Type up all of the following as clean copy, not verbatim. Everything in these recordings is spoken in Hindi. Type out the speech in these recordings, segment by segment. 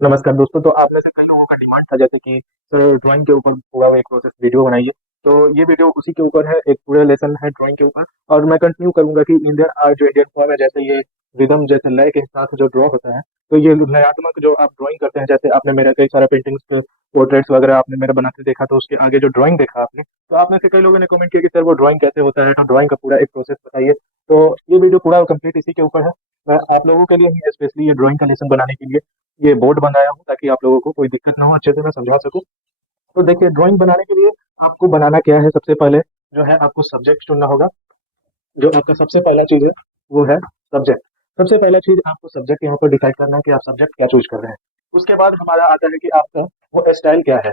नमस्कार दोस्तों। तो आप में से कई लोगों का डिमांड था जैसे कि सर ड्राइंग के ऊपर पूरा एक प्रोसेस वीडियो बनाइए। तो ये वीडियो उसी के ऊपर है, एक पूरा लेसन है ड्राइंग के ऊपर। और मैं कंटिन्यू करूंगा कि इंडियन आर्ट जो इंडियन फॉर्म है, जैसे ये रिदम जैसे लय के साथ जो ड्रॉ होता है, तो ये लयात्मक जो आप ड्राइंग करते हैं, जैसे आपने मेरा कई सारा पेंटिंग्स पोर्ट्रेट्स वगैरह आपने मेरा बनाते देखा, तो उसके आगे जो ड्राइंग देखा आपने, तो आप में से कई लोगों ने कमेंट किया कि सर वो ड्राइंग कैसे होता है, तो ड्राइंग का पूरा एक प्रोसेस बताइए। तो ये वीडियो पूरा कंप्लीट इसी के ऊपर है। मैं आप लोगों के लिए ही स्पेशली ये ड्राइंग का लेसन बनाने के लिए ये बोर्ड बनाया हूँ, ताकि आप लोगों को कोई दिक्कत ना हो, अच्छे से मैं समझा सकूँ। तो देखिए, ड्राइंग बनाने के लिए आपको बनाना क्या है, सबसे पहले जो है आपको सब्जेक्ट चुनना होगा। जो आपका सबसे पहला चीज है वो है सब्जेक्ट। सबसे पहला चीज आपको सब्जेक्ट यहाँ पर डिसाइड करना है कि आप सब्जेक्ट क्या चूज कर रहे हैं। उसके बाद हमारा आता है कि आपका वो स्टाइल क्या है।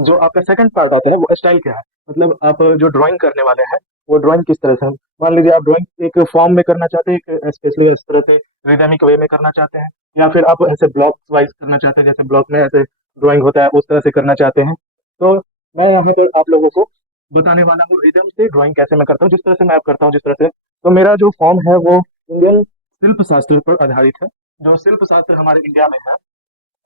जो आपका सेकंड पार्ट आता है वो स्टाइल क्या है, मतलब आप जो ड्राइंग करने वाले हैं वो ड्राइंग किस तरह से हम, मान लीजिए आप ड्राइंग एक फॉर्म में करना चाहते हैं, एक स्पेशली इस तरह से रिदमिक वे में करना चाहते हैं, या फिर आप ऐसे ब्लॉक वाइज करना चाहते हैं, जैसे ब्लॉक में ऐसे ड्राइंग होता है उस तरह से करना चाहते हैं। तो मैं यहाँ पर आप लोगों को बताने वाला हूँ रिदम से ड्राइंग कैसे मैं करता हूँ, जिस तरह से मैं करता हूँ जिस तरह से। तो मेरा जो फॉर्म है वो इंडियन शिल्प शास्त्र पर आधारित है। जो शिल्प शास्त्र हमारे इंडिया में है,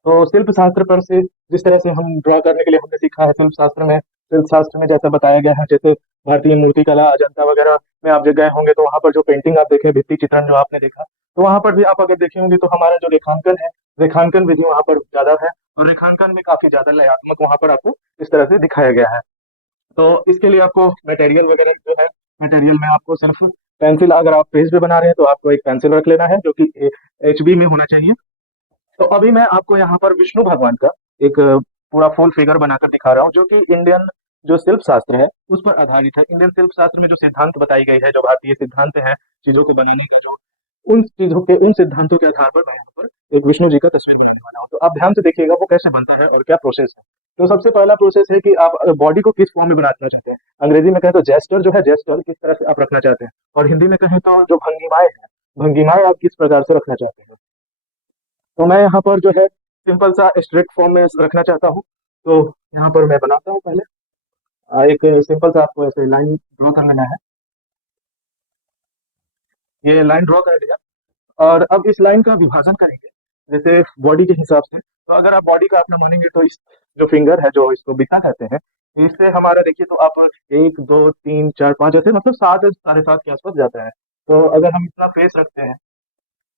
तो शिल्प शास्त्र पर से जिस तरह से हम ड्रा करने के लिए हमने सीखा है, शिल्प शास्त्र में जैसा बताया गया है, जैसे भारतीय मूर्ति कला अजंता वगैरह में आप जब गए होंगे, तो वहां पर जो पेंटिंग आप देखे, भित्ति चित्रण जो आपने देखा, तो वहां पर भी आप अगर देखे होंगे, तो हमारा जो रेखांकन है, रेखांकन विधि वहां पर ज्यादा है, और रेखांकन में काफी ज्यादा लयात्मक वहां पर आपको इस तरह से दिखाया गया है। तो इसके लिए आपको मटेरियल वगैरह जो है, मटेरियल में आपको सिर्फ पेंसिल, अगर आप पेज पे बना रहे हैं तो आपको एक पेंसिल रख लेना है जो कि HB में होना चाहिए। तो अभी मैं आपको यहाँ पर विष्णु भगवान का एक पूरा फुल फिगर बनाकर दिखा रहा हूँ, जो कि इंडियन जो शिल्प शास्त्र है उस पर आधारित है। इंडियन शिल्प शास्त्र में जो सिद्धांत बताई गई है, जो भारतीय सिद्धांत है चीजों को बनाने का, जो उन चीजों के उन सिद्धांतों के आधार पर मैं यहाँ पर एक विष्णु जी का तस्वीर बनाने वाला हूँ। तो आप ध्यान से देखिएगा वो कैसे बनता है और क्या प्रोसेस है। तो सबसे पहला प्रोसेस है कि आप बॉडी को किस फॉर्म में बनाना चाहते हैं। अंग्रेजी में कहें तो जेस्टर जो है, जेस्टर किस तरह से आप रखना चाहते हैं, और हिंदी में कहें तो जो भंगिमाएं हैं, भंगिमाएं आप किस प्रकार से रखना चाहते हैं। तो मैं यहाँ पर जो है सिंपल सा स्ट्रेट फॉर्म में रखना चाहता हूँ। तो यहाँ पर मैं बनाता हूँ पहले एक सिंपल सा, आपको ऐसे लाइन ड्रॉ कर लेना है। ये लाइन ड्रॉ कर लिया, और अब इस लाइन का विभाजन करेंगे जैसे बॉडी के हिसाब से। तो अगर आप बॉडी का अपना मानेंगे, तो इस जो फिंगर है, जो इसको बिना कहते हैं, इससे हमारा देखिए, तो आप 1 2 3 4 5 ऐसे मतलब 7 साढ़े 7 के आसपास जाता है। तो अगर हम इतना फेस रखते हैं,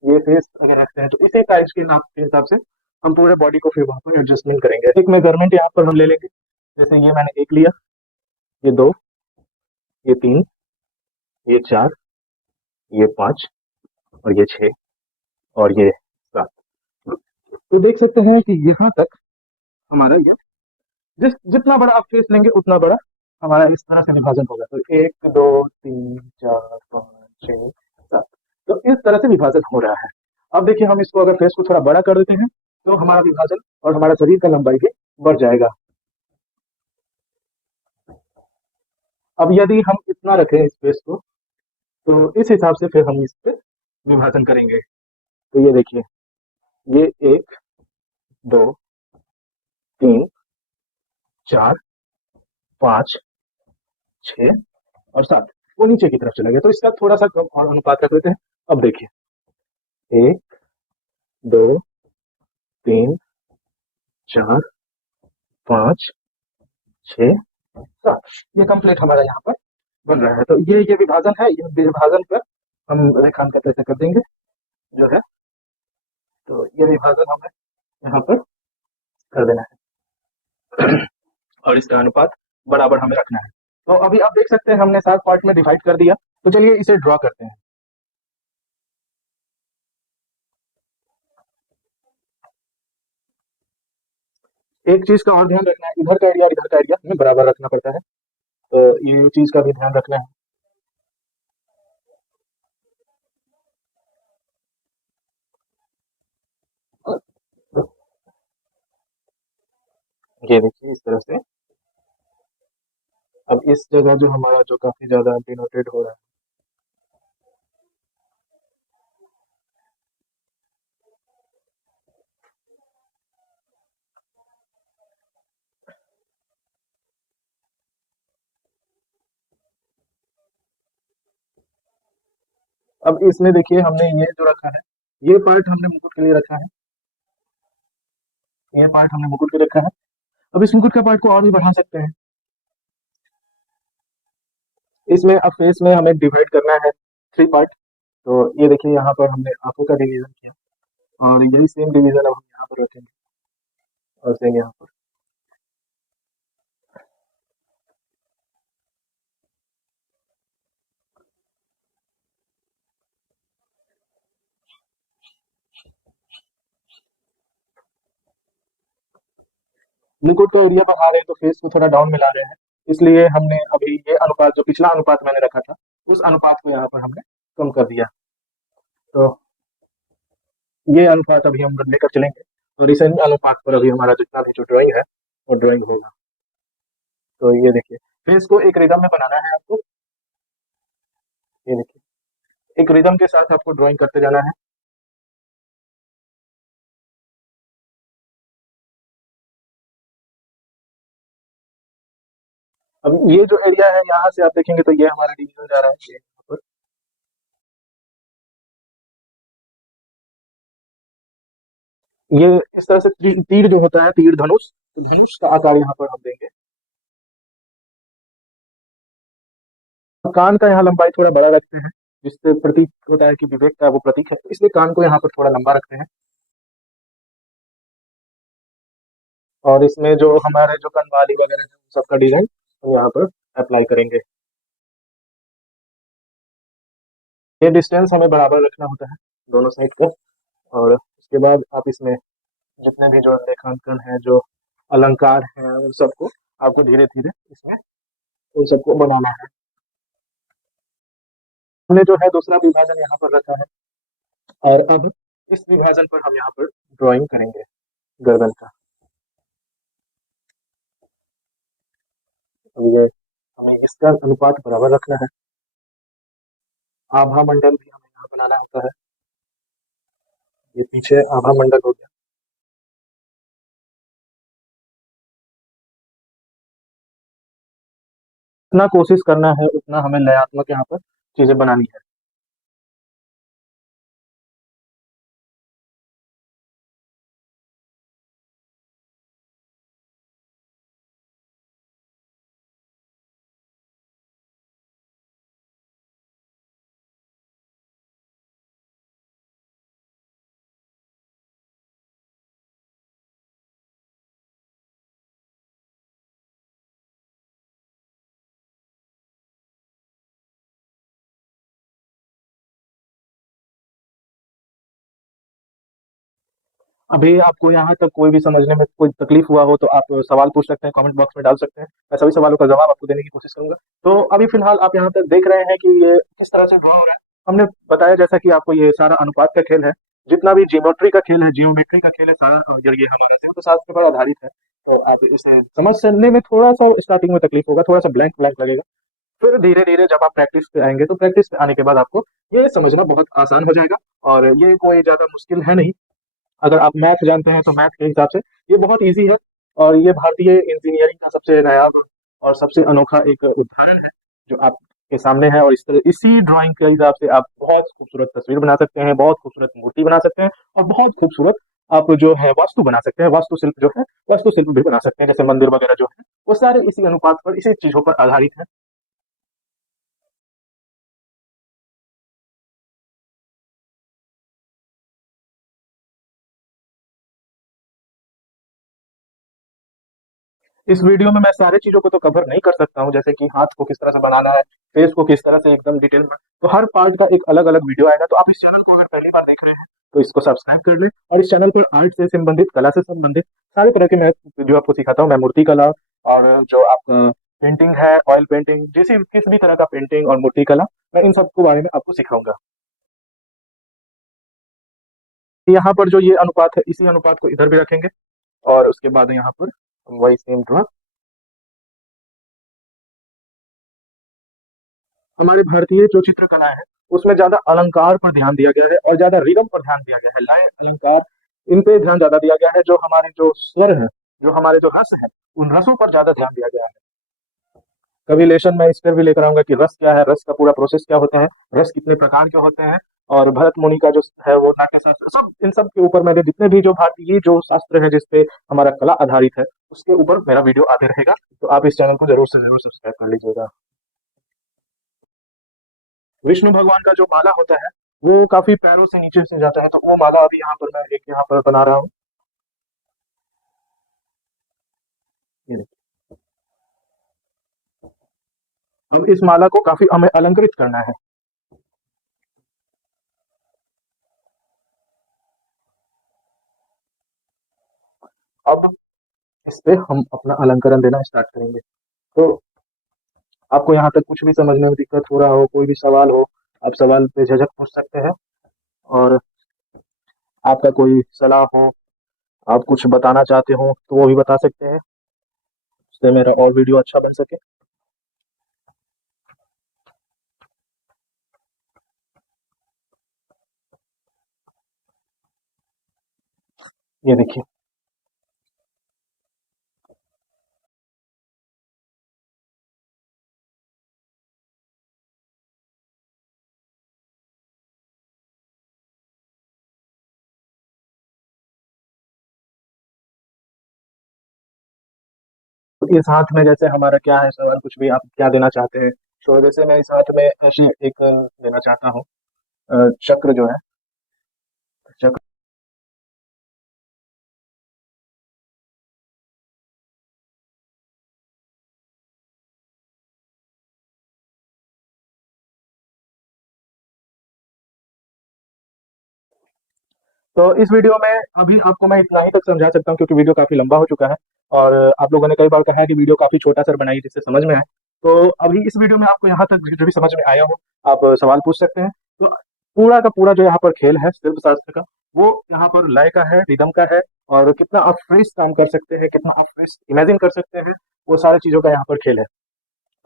ये फेस अगर रखते हैं, तो इसी टाइप्स के नाप के हिसाब से हम पूरे बॉडी को फिर वहां पर एडजस्टमेंट करेंगे। एक मेजरमेंट यहाँ पर हम ले लेंगे, जैसे ये मैंने एक लिया, ये दो, ये तीन, ये चार, ये पाँच, और ये छः, और ये सात। तो देख सकते हैं कि यहाँ तक हमारा ये, जितना बड़ा आप फेस लेंगे उतना बड़ा हमारा इस तरह से विभाजन होगा। तो 1 2 3 4 5 6 7, तो इस तरह से विभाजन हो रहा है। अब देखिए, हम इसको अगर फेस को थोड़ा बड़ा कर देते हैं, तो हमारा विभाजन और हमारा शरीर का लंबाई भी बढ़ जाएगा। अब यदि हम इतना रखें इस फेस को, तो इस हिसाब से फिर हम इस पे विभाजन करेंगे। तो ये देखिए, ये 1 2 3 4 5 6 और 7, वो नीचे की तरफ चला गया, तो इसका थोड़ा सा कम और अनुपात रख लेते हैं। अब देखिए, 1 2 3 4 5 6 7, ये कंप्लीट हमारा यहाँ पर बन रहा है। तो ये विभाजन है, ये विभाजन पर हम रेखांकन कैसे कर देंगे जो है। तो ये विभाजन हमें यहाँ पर कर देना है, और इसका अनुपात बराबर हमें रखना है। तो अभी आप देख सकते हैं हमने 7 पार्ट में डिवाइड कर दिया। तो चलिए इसे ड्रॉ करते हैं। एक चीज का और ध्यान रखना है, इधर का एरिया हमें बराबर रखना पड़ता है। तो ये चीज का भी ध्यान रखना है। ये देखिए इस तरह से। अब इस जगह जो हमारा जो काफी ज्यादा डिनोटेड हो रहा है, अब इसमें देखिए हमने ये जो रखा है, ये पार्ट हमने मुकुट के लिए रखा है। ये पार्ट हमने मुकुट के रखा है। अब इस मुकुट का पार्ट को और भी बढ़ा सकते हैं। इसमें अब फेस में हमें डिवाइड करना है 3 पार्ट। तो ये देखिए यहाँ पर हमने आंखों का डिवीजन किया, और यही सेम डिवीजन अब हम यहाँ पर रखेंगे और सेम यहाँ पर। मुकुट का एरिया बढ़ा रहे हैं तो फेस को थोड़ा डाउन मिला रहे हैं, इसलिए हमने अभी ये अनुपात, जो पिछला अनुपात मैंने रखा था, उस अनुपात को यहाँ पर हमने कम कर दिया। तो ये अनुपात अभी हम लेकर चलेंगे, और इस अनुपात पर अभी हमारा जितना भी जो ड्राइंग है वो ड्राइंग होगा। तो ये देखिए, फेस को एक रिदम में बनाना है आपको। ये देखिए, एक रिदम के साथ आपको ड्राइंग करते जाना है। अब ये जो एरिया है यहाँ से आप देखेंगे तो ये हमारा डिवीजन जा रहा है, ये यहाँ पर। ये इस तरह से तीर जो होता है, तीर धनुष, तो धनुष का आकार यहाँ पर हम देंगे। कान का यहाँ लंबाई थोड़ा बड़ा रखते हैं, जिससे प्रतीक होता है कि विवेक का वो प्रतीक है, तो इसलिए कान को यहाँ पर थोड़ा लंबा रखते हैं। और इसमें जो हमारे जो कनवाली वगैरह है, उन सबका डिजाइन हम यहाँ पर अप्लाई करेंगे। ये डिस्टेंस हमें बराबर रखना होता है दोनों साइड का। और उसके बाद आप इसमें जितने भी जो लेखांकन है, जो अलंकार है, उन सबको आपको धीरे धीरे इसमें उन सबको बनाना है। हमने जो है दूसरा विभाजन यहाँ पर रखा है, और अब इस विभाजन पर हम यहाँ पर ड्राइंग करेंगे गर्दन का। अब ये हमें इसका अनुपात बराबर रखना है। आभा मंडल भी हमें यहाँ बनाना होता है। ये पीछे आभा मंडल हो गया। जितना कोशिश करना है उतना हमें लयात्मक यहाँ पर चीजें बनानी है। अभी आपको यहाँ तक कोई भी समझने में कोई तकलीफ हुआ हो तो आप सवाल पूछ सकते हैं, कमेंट बॉक्स में डाल सकते हैं। मैं सभी सवालों का जवाब आपको देने की कोशिश करूंगा। तो अभी फिलहाल आप यहाँ तक देख रहे हैं कि ये किस तरह से ड्रॉ हो रहा है। हमने बताया जैसा कि आपको ये सारा अनुपात का खेल है, जितना भी जियोमेट्री का खेल है, जियोमेट्री का खेल है सारा, ये हमारा संयुक्त शास्त्र पर आधारित है। तो आप इसे समझने में थोड़ा सा स्टार्टिंग में तकलीफ होगा, थोड़ा सा ब्लैंक ब्लैंक लगेगा। फिर धीरे धीरे जब आप प्रैक्टिस पे आएंगे तो प्रैक्टिस पे आने के बाद आपको ये समझना बहुत आसान हो जाएगा। और ये कोई ज्यादा मुश्किल है नहीं। अगर आप मैथ जानते हैं तो मैथ के हिसाब से ये बहुत इजी है। और ये भारतीय इंजीनियरिंग का सबसे नायाब और सबसे अनोखा एक उदाहरण है जो आपके सामने है। और इस तरह इसी ड्राइंग के हिसाब से आप बहुत खूबसूरत तस्वीर बना सकते हैं, बहुत खूबसूरत मूर्ति बना सकते हैं, और बहुत खूबसूरत आप जो है वास्तु बना सकते हैं, वास्तुशिल्प जो है, वास्तुशिल्प भी बना सकते हैं, जैसे मंदिर वगैरह जो है, वो सारे इसी अनुपात पर, इसी चीजों पर आधारित है। इस वीडियो में मैं सारे चीजों को तो कवर नहीं कर सकता हूँ, जैसे कि हाथ को किस तरह से बनाना है, फेस को किस तरह से एकदम डिटेल में। तो हर पार्ट का एक अलग अलग वीडियो आएगा। तो आप इस चैनल को अगर पहली बार देख रहे हैं तो इसको सब्सक्राइब कर लें, और इस चैनल पर आर्ट से संबंधित, कला से संबंधित सारे तरह के मैं वीडियो आपको सिखाता हूँ। मैं मूर्ति कला, और जो आपका पेंटिंग है, ऑयल पेंटिंग, जैसे किस भी तरह का पेंटिंग और मूर्ति कला, मैं इन सबके बारे में आपको सिखाऊंगा। यहाँ पर जो ये अनुपात है, इसी अनुपात को इधर भी रखेंगे, और उसके बाद यहाँ पर वही सेम ड्रा। हमारी भारतीय जो चित्रकला है उसमें ज्यादा अलंकार पर ध्यान दिया गया है, और ज्यादा रिदम पर ध्यान दिया गया है, लय अलंकार, इन पे ध्यान ज्यादा दिया गया है। जो हमारे जो स्वर है, जो हमारे जो रस है, उन रसों पर ज्यादा ध्यान दिया गया है। कभी लेसन मैं इस पर भी लेकर आऊंगा कि रस क्या है, रस का पूरा प्रोसेस क्या होता है, रस कितने प्रकार के होते हैं, और भरत मुनि का जो है वो नाट्य शास्त्र, सब इन सब के ऊपर मैंने जितने भी जो भारतीय जो शास्त्र है जिसपे हमारा कला आधारित है उसके ऊपर मेरा वीडियो आते रहेगा। तो आप इस चैनल को जरूर से जरूर सब्सक्राइब कर लीजिएगा। विष्णु भगवान का जो माला होता है वो काफी पैरों से नीचे से जाता है, तो वो माला अभी यहाँ पर मैं एक यहाँ पर बना रहा हूँ। ये देखिए। अब इस माला को काफी हमें अलंकृत करना है। अब इस पे हम अपना अलंकरण देना स्टार्ट करेंगे। तो आपको यहाँ तक कुछ भी समझने में दिक्कत हो रहा हो, कोई भी सवाल हो, आप सवाल पे झिझक पूछ सकते हैं। और आपका कोई सलाह हो, आप कुछ बताना चाहते हो तो वो भी बता सकते हैं, जिससे मेरा और वीडियो अच्छा बन सके। ये देखिए। तो इस हाथ में जैसे हमारा क्या है सवाल, कुछ भी आप क्या देना चाहते हैं। तो जैसे मैं इस हाथ में ऐसे एक देना चाहता हूँ, चक्र जो है, चक्र। तो इस वीडियो में अभी आपको मैं इतना ही तक समझा सकता हूँ क्योंकि वीडियो काफी लंबा हो चुका है। और आप लोगों ने कई बार कहा है कि वीडियो काफी छोटा सर बनाइए जिससे समझ में आए। तो अभी इस वीडियो में आपको यहाँ तक जो भी समझ में आया हो, आप सवाल पूछ सकते हैं। तो पूरा का पूरा जो यहाँ पर खेल है शिल्प शास्त्र का, वो यहाँ पर लय का है, रिदम का है, और कितना आप फ्रेश काम कर सकते हैं, कितना आप फ्रेश इमेजिन कर सकते हैं, वो सारी चीजों का यहाँ पर खेल है।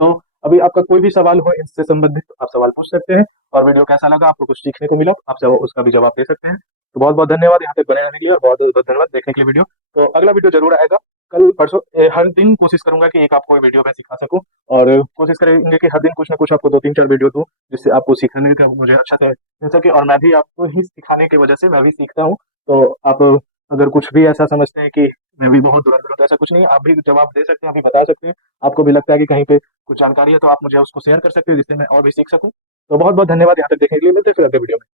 तो अभी आपका कोई भी सवाल हो इससे संबंधित तो आप सवाल पूछ सकते हैं। और वीडियो कैसा लगा, आपको कुछ सीखने को मिला, आप उसका भी जवाब दे सकते हैं। तो बहुत बहुत धन्यवाद यहाँ तक बने रहने के लिए, और बहुत बहुत धन्यवाद देखने के लिए वीडियो। तो अगला वीडियो जरूर आएगा, कल परसों, हर दिन कोशिश करूंगा कि एक आपको वीडियो मैं सिखा सकूं। और कोशिश करेंगे कि हर दिन कुछ ना कुछ आपको 2 3 4 वीडियो दूं, जिससे आपको सीखने का मुझे अच्छा से मिल सके, और मैं भी आपको ही सिखाने की वजह से मैं भी सीखता हूँ। तो आप अगर कुछ भी ऐसा समझते हैं कि मैं भी बहुत धुरंधर हूं, तो ऐसा कुछ नहीं है, आप भी जवाब दे सकते हैं, आप भी बता सकते हैं। आपको भी लगता है कि कहीं पे कुछ जानकारी है तो आप मुझे उसको शेयर कर सकते हो, जिससे मैं और भी सीख सकूं। तो बहुत बहुत धन्यवाद यहाँ तक देखने के लिए, मिलते हैं फिर अगले वीडियो में।